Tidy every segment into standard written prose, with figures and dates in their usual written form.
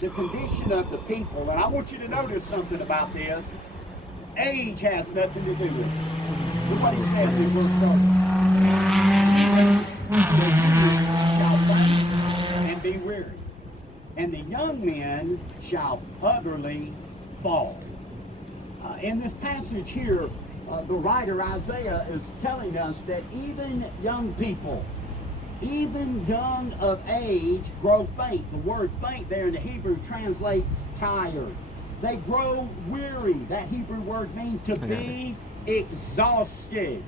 the condition of the people, and I want you to notice something about this. Age has nothing to do with it. Look what he says in verse 30. The youth shall faint and be weary, and the young men shall utterly fall. In this passage here, the writer Isaiah is telling us that even young people, even young of age, grow faint. The word faint there in the Hebrew translates tired. They grow weary. That Hebrew word means to be exhausted.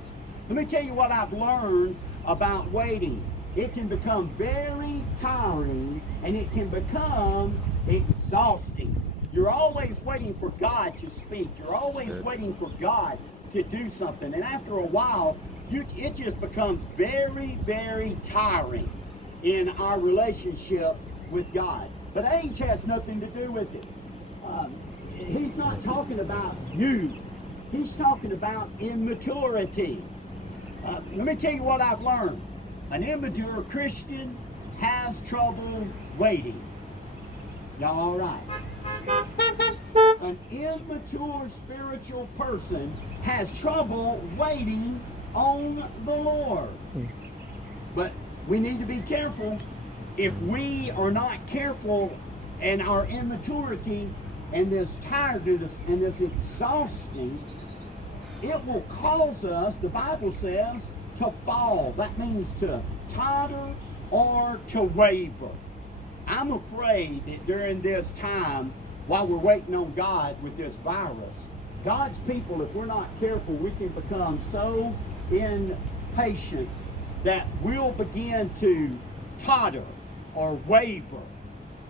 Let me tell you what I've learned about waiting. It can become very tiring, and it can become exhausting. You're always waiting for God to speak. You're always waiting for God to do something. And after a while, it just becomes very, very tiring in our relationship with God. But age has nothing to do with it. He's not talking about youth. He's talking about immaturity. Let me tell you what I've learned. An immature Christian has trouble waiting. Y'all all right? An immature spiritual person has trouble waiting on the Lord. But we need to be careful. If we are not careful in our immaturity and this tiredness and this exhausting, it will cause us, the Bible says, to fall. That means to totter or to waver. I'm afraid that during this time, while we're waiting on God with this virus, God's people, if we're not careful, we can become so impatient that we'll begin to totter or waver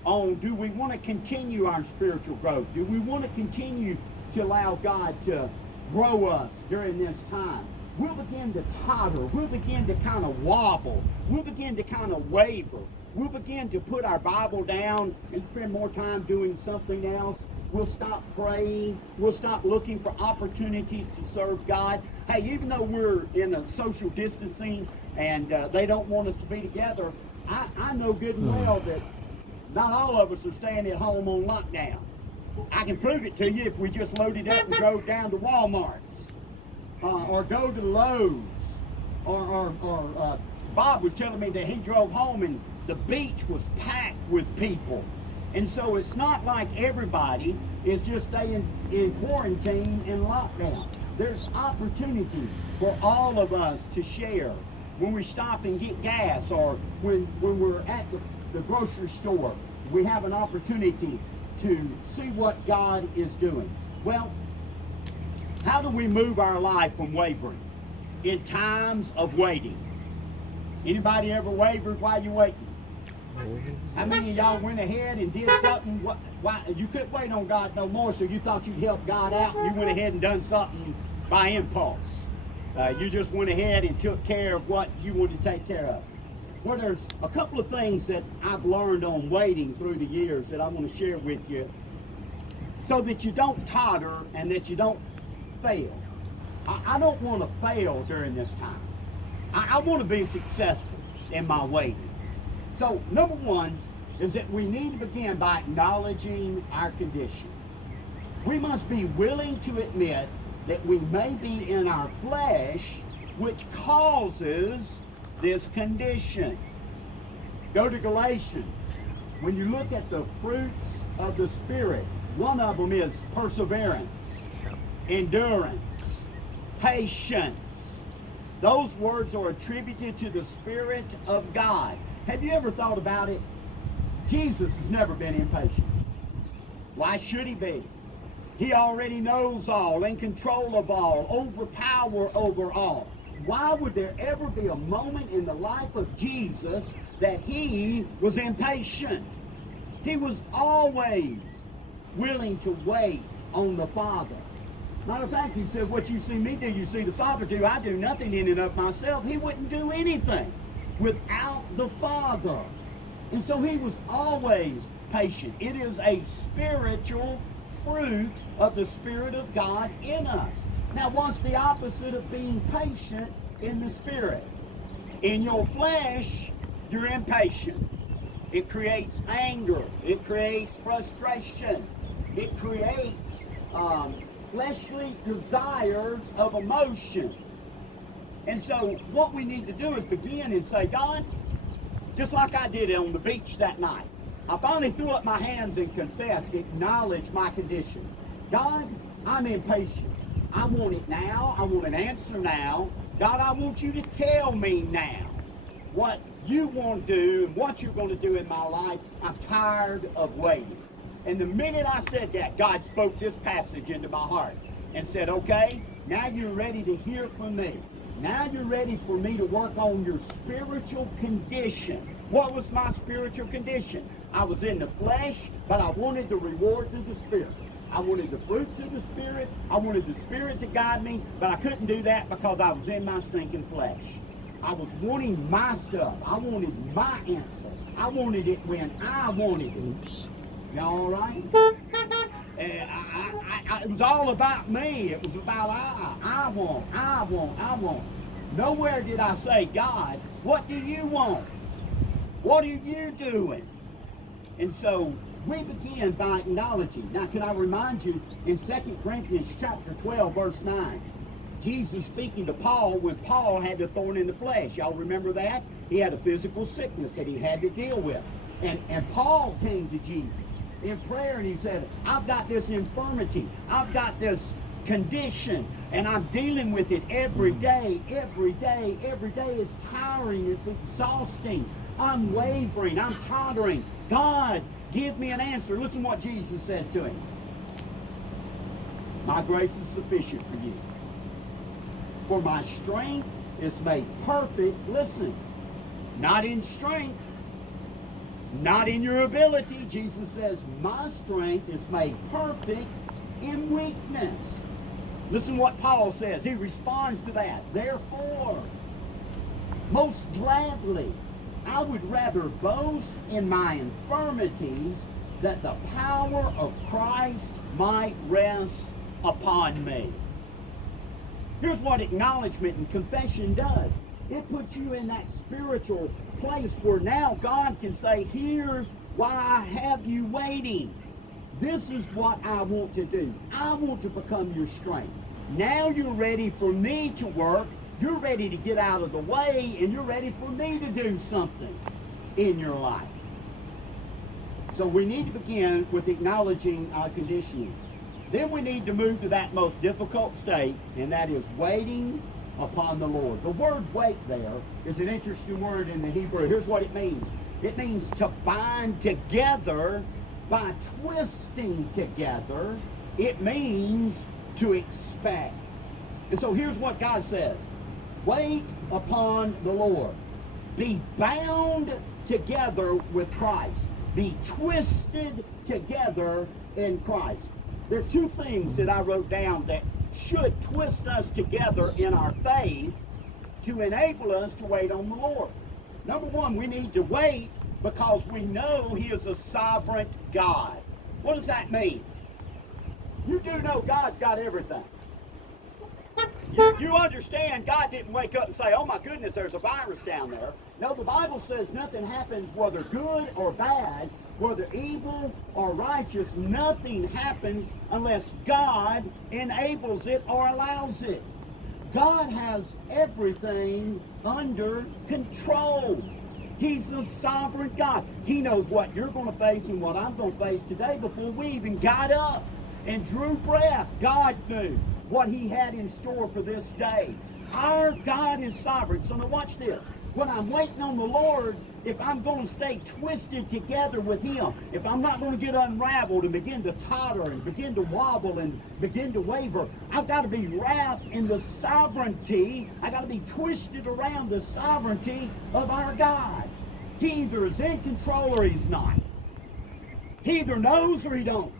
on, do we want to continue our spiritual growth? Do we want to continue to allow God to grow us during this time? We'll begin to totter. We'll begin to kind of wobble. We'll begin to kind of waver. We'll begin to put our Bible down and spend more time doing something else. We'll stop praying. We'll stop looking for opportunities to serve God. Hey, even though we're in a social distancing and they don't want us to be together, I know good and well that not all of us are staying at home on lockdown. I can prove it to you if we just loaded up and drove down to Walmart's or go to Lowe's. Or Bob was telling me that he drove home and the beach was packed with people. And so it's not like everybody is just staying in quarantine and lockdown. There's opportunity for all of us to share when we stop and get gas, or when we're at the grocery store. We have an opportunity to see what God is doing. Well, how do we move our life from wavering in times of waiting? Anybody ever wavered while you're waiting? How many of y'all went ahead and did something? Why you couldn't wait on God no more, so you thought you'd help God out, and you went ahead and done something by impulse. You just went ahead and took care of what you wanted to take care of. Well, there's a couple of things that I've learned on waiting through the years that I want to share with you, so that you don't totter and that you don't fail. I don't want to fail during this time. I want to be successful in my waiting. So, number one is that we need to begin by acknowledging our condition. We must be willing to admit that we may be in our flesh, which causes this condition. Go to Galatians. When you look at the fruits of the Spirit, one of them is perseverance, endurance, patience. Those words are attributed to the Spirit of God. Have you ever thought about it? Jesus has never been impatient. Why should he be? He already knows all, in control of all, overpower over all. Why would there ever be a moment in the life of Jesus that he was impatient? He was always willing to wait on the Father. Matter of fact, he said, what you see me do, you see the Father do. I do nothing in and of myself. He wouldn't do anything without the Father. And so he was always patient. It is a spiritual fruit of the Spirit of God in us. Now, what's the opposite of being patient in the Spirit? In your flesh, you're impatient. It creates anger. It creates frustration. It creates fleshly desires of emotion. And so what we need to do is begin and say, God, just like I did on the beach that night, I finally threw up my hands and confessed, acknowledged my condition. God, I'm impatient. I want it now. I want an answer now. God, I want you to tell me now what you want to do and what you're going to do in my life. I'm tired of waiting. And the minute I said that, God spoke this passage into my heart and said, okay, now you're ready to hear from me. Now you're ready for me to work on your spiritual condition. What was my spiritual condition? I was in the flesh, but I wanted the rewards of the Spirit. I wanted the fruits of the Spirit. I wanted the Spirit to guide me, but I couldn't do that because I was in my stinking flesh. I was wanting my stuff. I wanted my answer. I wanted it when I wanted it. Y'all all right? It was all about me. It was about I want. Nowhere did I say, God, what do you want? What are you doing? And so we begin by acknowledging. Now, can I remind you, in 2 Corinthians chapter 12, verse 9, Jesus speaking to Paul when Paul had the thorn in the flesh. Y'all remember that? He had a physical sickness that he had to deal with. And Paul came to Jesus in prayer and he said, I've got this infirmity. I've got this condition and I'm dealing with it every day. Every day is tiring. It's exhausting. I'm wavering. I'm tottering. God, give me an answer. Listen what Jesus says to him. My grace is sufficient for you. For my strength is made perfect, listen, not in strength, not in your ability. Jesus says, my strength is made perfect in weakness. Listen what Paul says. He responds to that. Therefore, most gladly, I would rather boast in my infirmities that the power of Christ might rest upon me. Here's what acknowledgement and confession does. It puts you in that spiritual place where now God can say, here's why I have you waiting. This is what I want to do. I want to become your strength. Now you're ready for me to work. You're ready to get out of the way, and you're ready for me to do something in your life. So we need to begin with acknowledging our conditioning. Then we need to move to that most difficult state, and that is waiting upon the Lord. The word wait there is an interesting word in the Hebrew. Here's what it means. It means to bind together by twisting together. It means to expect. And so here's what God says. Wait upon the Lord. Be bound together with Christ. Be twisted together in Christ. There's two things that I wrote down that should twist us together in our faith to enable us to wait on the Lord. Number one, we need to wait because we know He is a sovereign God. What does that mean? You do know God's got everything. You understand God didn't wake up and say, oh my goodness, there's a virus down there. No, the Bible says nothing happens whether good or bad, whether evil or righteous. Nothing happens unless God enables it or allows it. God has everything under control. He's the sovereign God. He knows what you're going to face and what I'm going to face today before we even got up and drew breath. God knew what He had in store for this day. Our God is sovereign. So now watch this. When I'm waiting on the Lord, if I'm going to stay twisted together with Him, if I'm not going to get unraveled and begin to totter and begin to wobble and begin to waver, I've got to be wrapped in the sovereignty. I've got to be twisted around the sovereignty of our God. He either is in control or He's not. He either knows or He don't.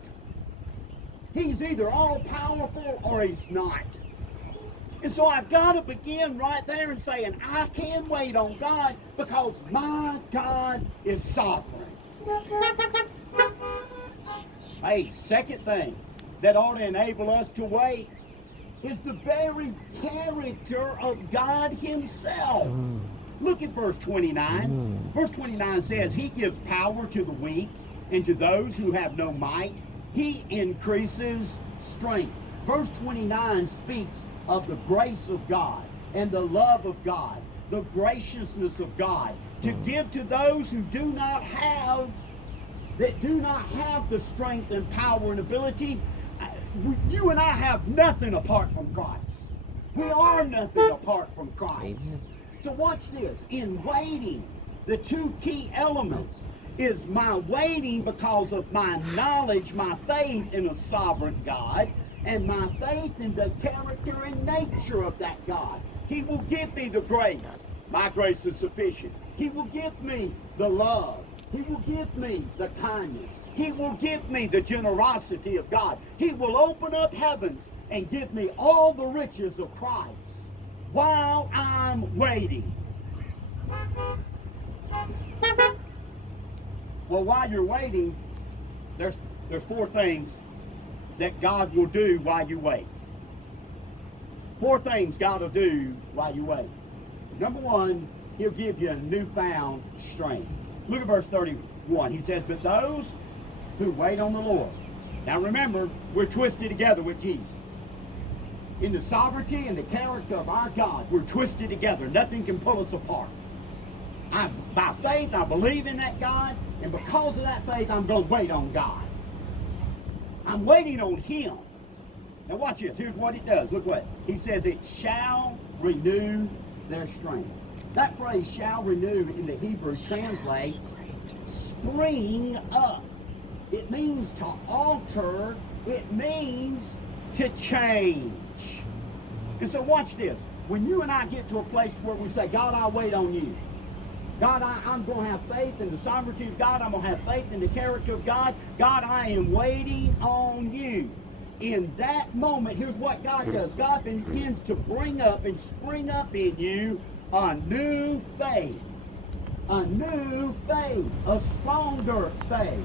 He's either all-powerful or He's not. And so I've got to begin right there and saying, I can wait on God because my God is sovereign. Hey, second thing that ought to enable us to wait is the very character of God Himself. Look at verse 29. Verse 29 says, he gives power to the weak, and to those who have no might, he increases strength. Verse 29 speaks of the grace of God and the love of God, the graciousness of God, to give to those who do not have the strength and power and ability. You and I have nothing apart from Christ. We are nothing apart from Christ. So watch this. In waiting, the two key elements is my waiting because of my knowledge, my faith in a sovereign God, and my faith in the character and nature of that God. He will give me the grace. My grace is sufficient. He will give me the love. He will give me the kindness. He will give me the generosity of God. He will open up heavens and give me all the riches of Christ while I'm waiting. Well, while you're waiting, there's four things that God will do while you wait. Four things God will do while you wait. Number one, he'll give you a newfound strength. Look at verse 31. He says, but those who wait on the Lord. Now remember, we're twisted together with Jesus. In the sovereignty and the character of our God, we're twisted together. Nothing can pull us apart. By faith, I believe in that God, and because of that faith, I'm going to wait on God. I'm waiting on Him. Now watch this. Here's what it does. Look what. He says, it shall renew their strength. That phrase, shall renew, in the Hebrew translates spring up. It means to alter. It means to change. And so watch this. When you and I get to a place where we say, God, I'll wait on you. God, I'm going to have faith in the sovereignty of God. I'm going to have faith in the character of God. God, I am waiting on you. In that moment, here's what God does. God begins to bring up and spring up in you a new faith. A new faith. A stronger faith.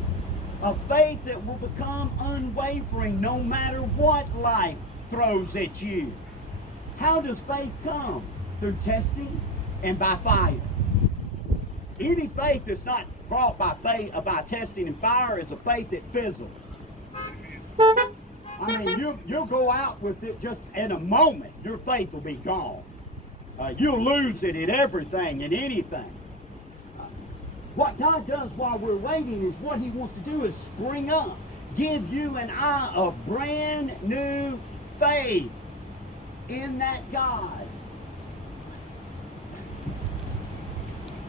A faith that will become unwavering no matter what life throws at you. How does faith come? Through testing and by fire. Any faith that's not brought by testing and fire is a faith that fizzles. I mean, you'll go out with it just in a moment. Your faith will be gone. You'll lose it in everything and anything. What God does while we're waiting is what He wants to do is spring up. Give you and I a brand new faith in that God.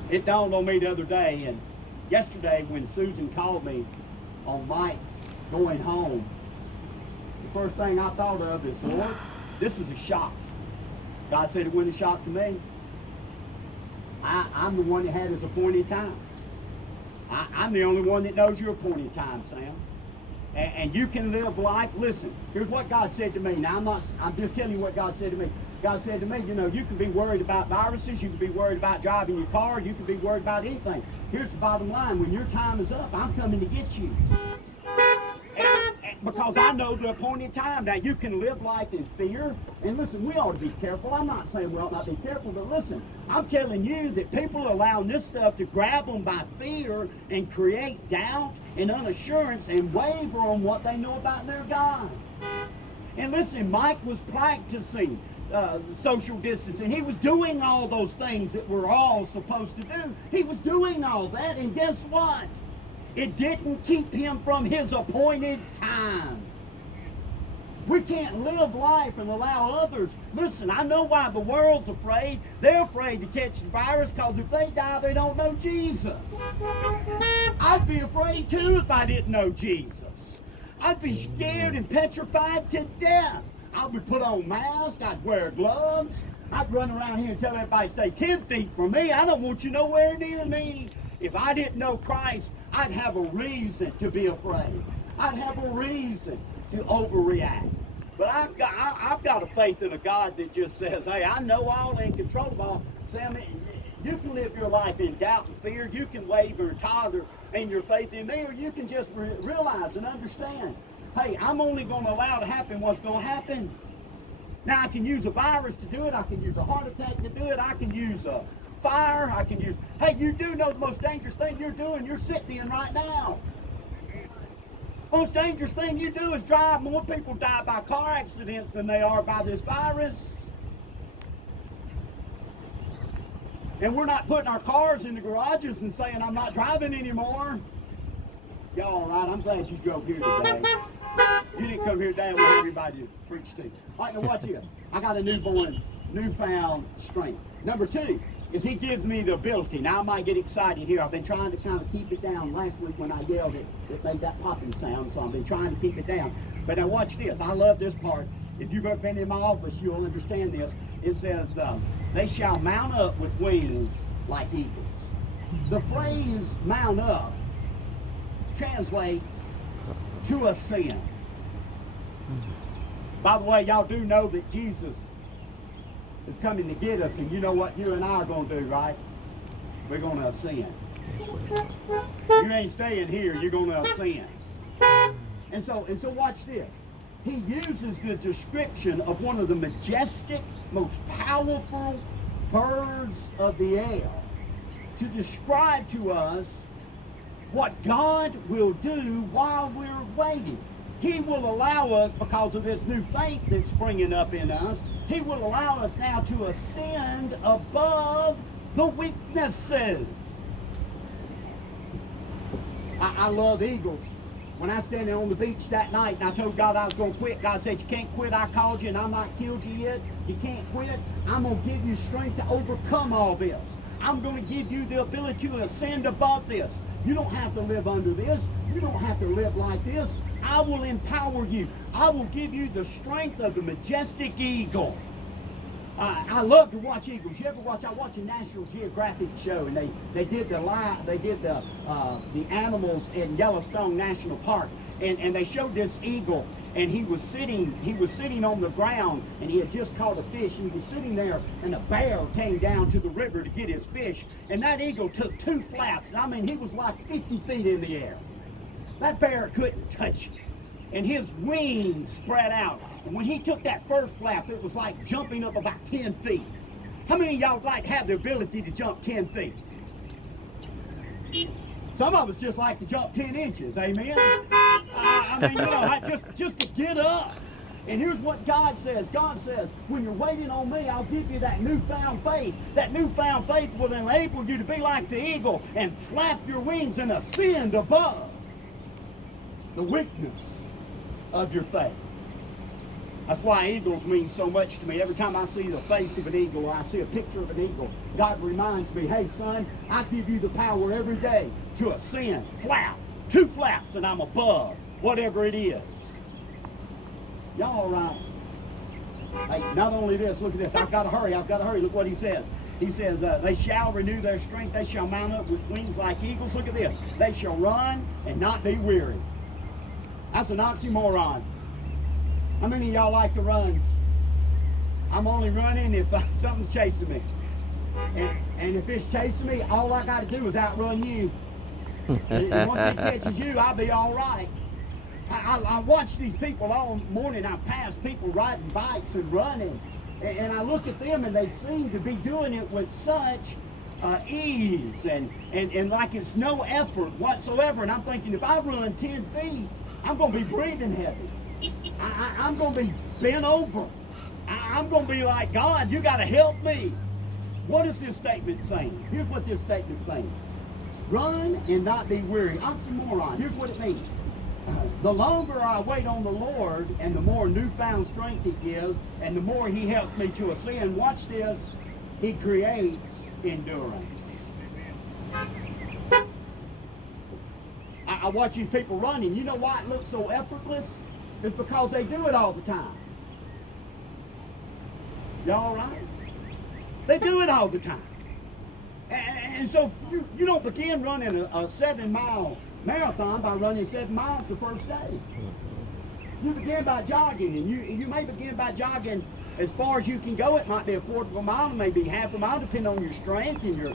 It dawned on me the other day, and yesterday when Susan called me on Mike's going home, the first thing I thought of is, Lord, this is a shock. God said it wasn't a shock to me. I'm the one that had his appointed time. I'm the only one that knows your appointed time, Sam. And you can live life. Listen, here's what God said to me. Now, I'm just telling you what God said to me. God said to me, you know, you can be worried about viruses. You can be worried about driving your car. You can be worried about anything. Here's the bottom line. When your time is up, I'm coming to get you. Because I know the appointed time. Now, you can live life in fear. And listen, we ought to be careful. I'm not saying we ought not be careful, but listen, I'm telling you that people are allowing this stuff to grab them by fear and create doubt and unassurance and waver on what they know about their God. And listen, Mike was practicing social distancing. He was doing all those things that we're all supposed to do. He was doing all that, and guess what? It didn't keep him from his appointed time. We can't live life and allow others. Listen, I know why the world's afraid. They're afraid to catch the virus because if they die, they don't know Jesus. I'd be afraid too if I didn't know Jesus. I'd be scared and petrified to death. I would put on masks. I'd wear gloves. I'd run around here and tell everybody, stay 10 feet from me. I don't want you nowhere near me. If I didn't know Christ, I'd have a reason to be afraid. I'd have a reason to overreact. But I've got a faith in a God that just says, hey, I know all and in control of all. Sam, you can live your life in doubt and fear. You can waver and tother in your faith in me, or you can just realize and understand, hey, I'm only going to allow to happen what's going to happen. Now, I can use a virus to do it. I can use a heart attack to do it. I can use a fire. I can use, hey, you do know the most dangerous thing you're doing, you're sitting in right now. Most dangerous thing you do is drive. More people die by car accidents than they are by this virus. And we're not putting our cars in the garages and saying, I'm not driving anymore. Y'all all right? I'm glad you drove here today. You didn't come here today and want everybody to preach to. All right, now watch this. I got a newfound strength. Number 2 is he gives me the ability. Now I might get excited here. I've been trying to kind of keep it down. Last week when I yelled it made that popping sound, so I've been trying to keep it down. But now watch this. I love this part. If you've ever been in my office, you'll understand this. It says, they shall mount up with wings like eagles. The phrase mount up translates to ascend. By the way, y'all do know that Jesus is coming to get us, and you know what you and I are going to do, right? We're going to ascend. You ain't staying here, you're going to ascend. And so watch this. He uses the description of one of the majestic, most powerful birds of the air to describe to us what God will do while we're waiting. He will allow us, because of this new faith that's springing up in us, he will allow us now to ascend above the weaknesses. I love eagles. When I was standing on the beach that night and I told God I was going to quit, God said, you can't quit. I called you and I'm not killed you yet. You can't quit. I'm going to give you strength to overcome all this. I'm going to give you the ability to ascend above this. You don't have to live under this. You don't have to live like this. I will empower you. I will give you the strength of the majestic eagle. I love to watch eagles. You ever watch? I watch a National Geographic show, and they did the animals in Yellowstone National Park, and they showed this eagle, and he was sitting on the ground, and he had just caught a fish, and he was sitting there, and a bear came down to the river to get his fish, and that eagle took 2 flaps. I mean, he was like 50 feet in the air. That bear couldn't touch it, and his wings spread out. And when he took that first flap, it was like jumping up about 10 feet. How many of y'all would like to have the ability to jump 10 feet? Some of us just like to jump 10 inches, amen? I mean, you know, just to get up. And here's what God says. God says, when you're waiting on me, I'll give you that newfound faith. That newfound faith will enable you to be like the eagle and flap your wings and ascend above the weakness of your faith. That's why eagles mean so much to me. Every time I see the face of an eagle or I see a picture of an eagle, God reminds me, hey son, I give you the power every day to ascend, flap, 2 flaps, and I'm above whatever it is. Y'all all right? Hey, not only this, look at this. I've got to hurry. Look what he says. He says, they shall renew their strength. They shall mount up with wings like eagles. Look at this. They shall run and not be weary. That's an oxymoron. How many of y'all like to run? I'm only running if something's chasing me. And if it's chasing me, all I got to do is outrun you. And once it catches you, I'll be all right. I watch these people all morning. I pass people riding bikes and running. And I look at them and they seem to be doing it with such ease and like it's no effort whatsoever. And I'm thinking, if I run 10 feet, I'm going to be breathing heavy. I'm going to be bent over. I'm going to be like, God, you got to help me. What is this statement saying? Here's what this statement's saying. Run and not be weary. Oxymoron. Here's what it means. The longer I wait on the Lord and the more newfound strength he gives and the more he helps me to ascend, watch this, he creates endurance. I watch these people running. You know why it looks so effortless? It's because they do it all the time. Y'all all right? They do it all the time. And so you don't begin running a 7-mile marathon by running 7 miles the first day. You begin by jogging, and you may begin by jogging as far as you can go. It might be a quarter of a mile, maybe half a mile, depending on your strength and your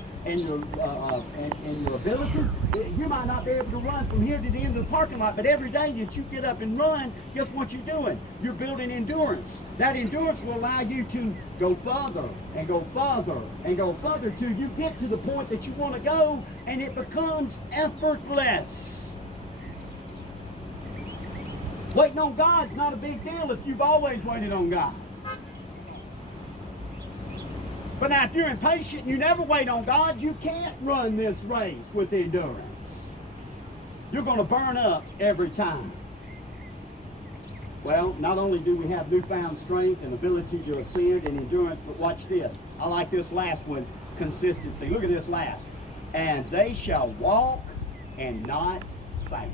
ability. You might not be able to run from here to the end of the parking lot, but every day that you get up and run, guess what you're doing? You're building endurance. That endurance will allow you to go further and go further and go further till you get to the point that you want to go, and it becomes effortless. Waiting on God's not a big deal if you've always waited on God. But now if you're impatient and you never wait on God, you can't run this race with endurance. You're going to burn up every time. Well, not only do we have newfound strength and ability to ascend and endurance, but watch this. I like this last one, consistency. Look at this last. And they shall walk and not faint.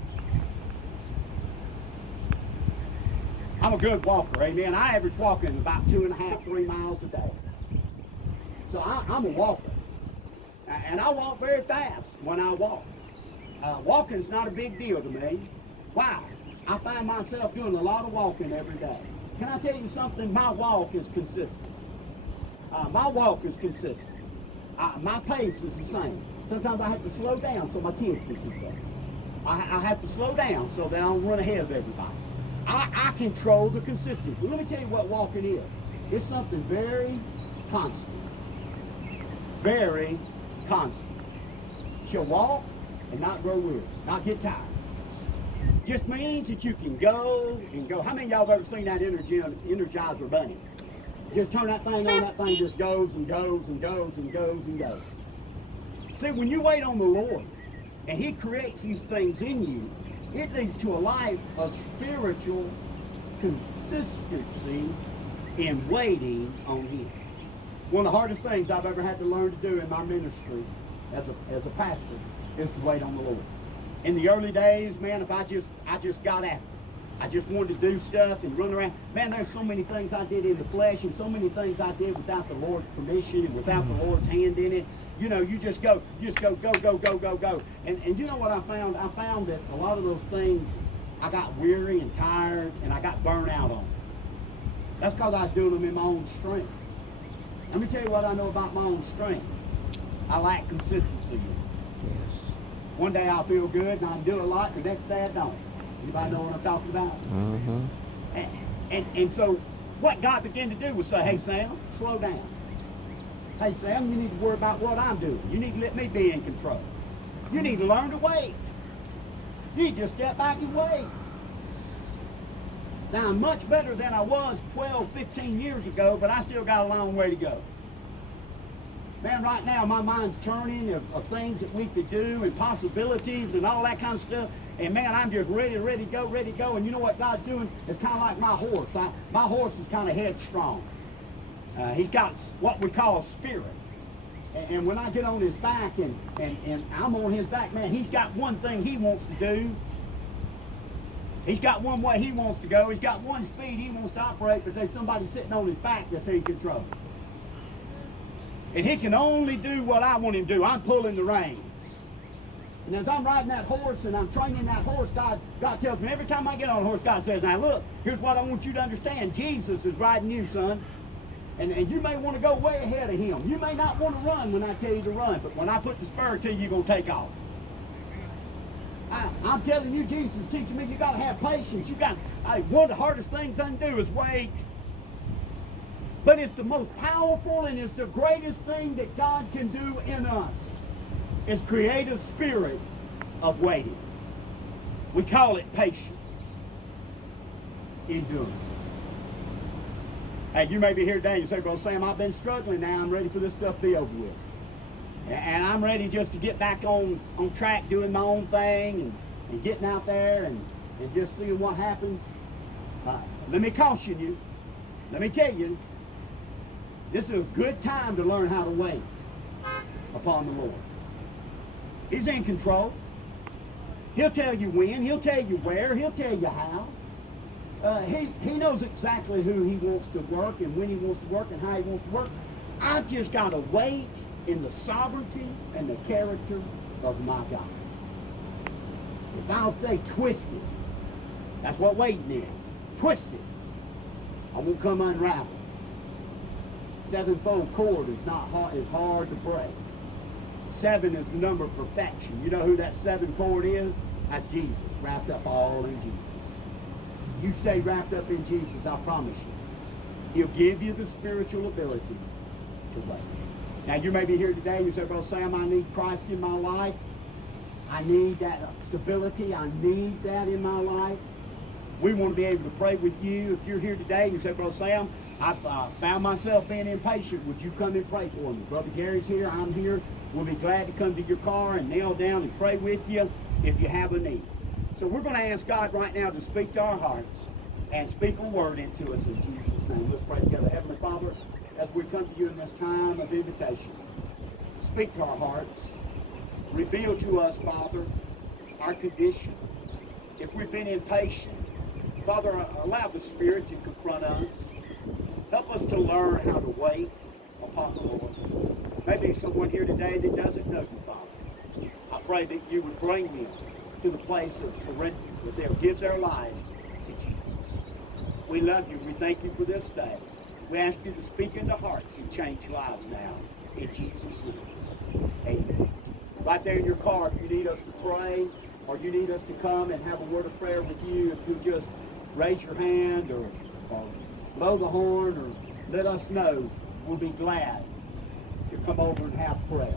I'm a good walker, amen. I average walking about 2.5, 3 miles a day. So I'm a walker. And I walk very fast when I walk. Walking's not a big deal to me. Why? I find myself doing a lot of walking every day. Can I tell you something? My walk is consistent. My walk is consistent. My pace is the same. Sometimes I have to slow down so my kids can keep up. I have to slow down so that I don't run ahead of everybody. I control the consistency. Let me tell you what walking is. It's something very constant. Very constant. She'll walk and not grow weary, not get tired. Just means that you can go and go. How many of y'all have ever seen that Energizer bunny? Just turn that thing on, that thing just goes and goes and goes and goes and goes. See, when you wait on the Lord and He creates these things in you, it leads to a life of spiritual consistency in waiting on Him. One of the hardest things I've ever had to learn to do in my ministry as a pastor is to wait on the Lord. In the early days, man, if I just got after it. I just wanted to do stuff and run around. Man, there's so many things I did in the flesh and so many things I did without the Lord's permission and without the Lord's hand in it. You know, you just go. And you know what I found? I found that a lot of those things, I got weary and tired and I got burnt out on. That's because I was doing them in my own strength. Let me tell you what I know about my own strength. I lack consistency. Yes. One day I'll feel good and I'll do a lot, the next day I don't. Anybody know what I'm talking about? And so what God began to do was say, hey, Sam, slow down. Hey, Sam, you need to worry about what I'm doing. You need to let me be in control. You need to learn to wait. You need to just step back and wait. Now, I'm much better than I was 12, 15 years ago, but I still got a long way to go. Man, right now my mind's turning of things that we could do and possibilities and all that kind of stuff. And man, I'm just ready to go. And you know what God's doing? It's kind of like my horse. My horse is kind of headstrong. He's got what we call spirit. And when I get on his back and I'm on his back, man, he's got one thing he wants to do. He's got one way he wants to go. He's got one speed he wants to operate, but there's somebody sitting on his back that's in control. And he can only do what I want him to do. I'm pulling the reins. And as I'm riding that horse and I'm training that horse, God tells me every time I get on a horse, God says, now look, here's what I want you to understand. Jesus is riding you, son. And you may want to go way ahead of him. You may not want to run when I tell you to run, but when I put the spur to you, you're going to take off. I'm telling you, Jesus is teaching me you got to have patience. One of the hardest things I can do is wait. But it's the most powerful and it's the greatest thing that God can do in us is create a spirit of waiting. We call it patience. Endurance. Hey, you may be here today and you say, Brother Sam, I've been struggling now. I'm ready for this stuff to be over with. And I'm ready just to get back on track doing my own thing and getting out there and just seeing what happens. Let me caution you. Let me tell you, this is a good time to learn how to wait upon the Lord. He's in control. He'll tell you when. He'll tell you where. He'll tell you how. He knows exactly who he wants to work and when he wants to work and how he wants to work. I've just got to wait in the sovereignty and the character of my God. If I'll stay twisted, that's what waiting is. Twisted. I won't come unraveled. Sevenfold cord is not hard, is hard to break. 7 is the number of perfection. You know who that 7 cord is? That's Jesus, wrapped up all in Jesus. You stay wrapped up in Jesus, I promise you. He'll give you the spiritual ability to wait. Now you may be here today and you say, Brother Sam, I need Christ in my life. I need that stability. I need that in my life. We want to be able to pray with you. If you're here today and you say, Brother Sam, I found myself being impatient. Would you come and pray for me? Brother Gary's here. I'm here. We'll be glad to come to your car and kneel down and pray with you if you have a need. So we're going to ask God right now to speak to our hearts and speak a word into us in Jesus' name. Let's pray together. Heavenly Father, as we come to you in this time of invitation, speak to our hearts. Reveal to us, Father, our condition. If we've been impatient, Father, allow the Spirit to confront us. Help us to learn how to wait upon the Lord. Maybe someone here today that doesn't know you, Father. I pray that you would bring them to the place of surrender, that they'll give their lives to Jesus. We love you. We thank you for this day. We ask you to speak into hearts and change lives now. In Jesus' name, amen. Right there in your car, if you need us to pray or you need us to come and have a word of prayer with you, if you just raise your hand or blow the horn or let us know, we'll be glad to come over and have prayer.